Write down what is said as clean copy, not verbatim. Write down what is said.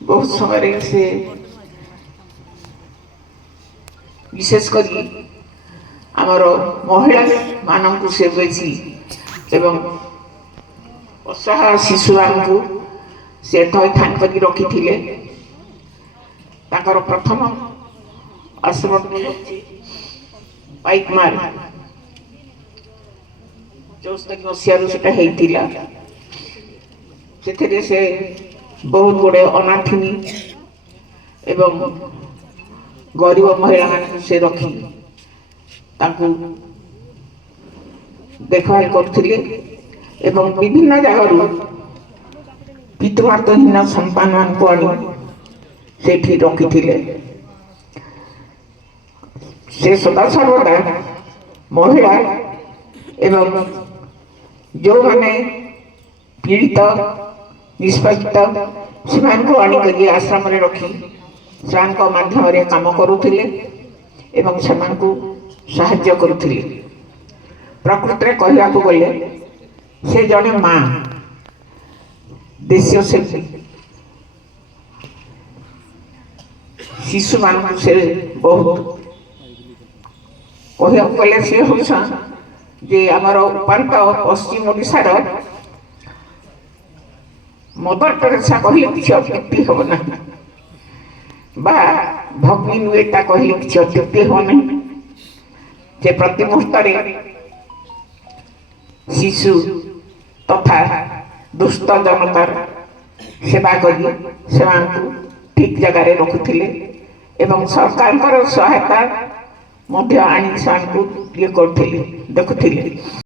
बहुत समय से विशेषकर आमर महिला मानक से बेसी एवं असहाय शिशु मान से थैथान कर रखी प्रथम आश्रम पाइकमार 64 मसीह से बहुत गुड़े अनाथिनी एवं गरीब महिला मान से रखी देखभाल करथिले एवं विभिन्न जगह पितृमातृहीन संतान मान को आनी सेठी रखिथिले। से सदा सर्वदा महिला एवं जो माने पीड़ित निष्पादित से आनिक आश्रम रखी से माध्यम काम करुले एवं से साहाय्य करुले। प्रकृत में कहवाक गले से जड़े माँ देश से शिशु मान से बहुत कहवाक गले सी हूँ जे आमर उपात पश्चिम ओडिशार मदर टेरेसा कहले किसी अत्युक्ति हम ना भग्नी नुएटा कहले किसी अत्युक्ति हम ना जे प्रति मुहूर्त शिशु तथा दुष्ट जनतार सेवा करी ठीक जगह रखुले एवं सरकार सहायता आनी से देखुले।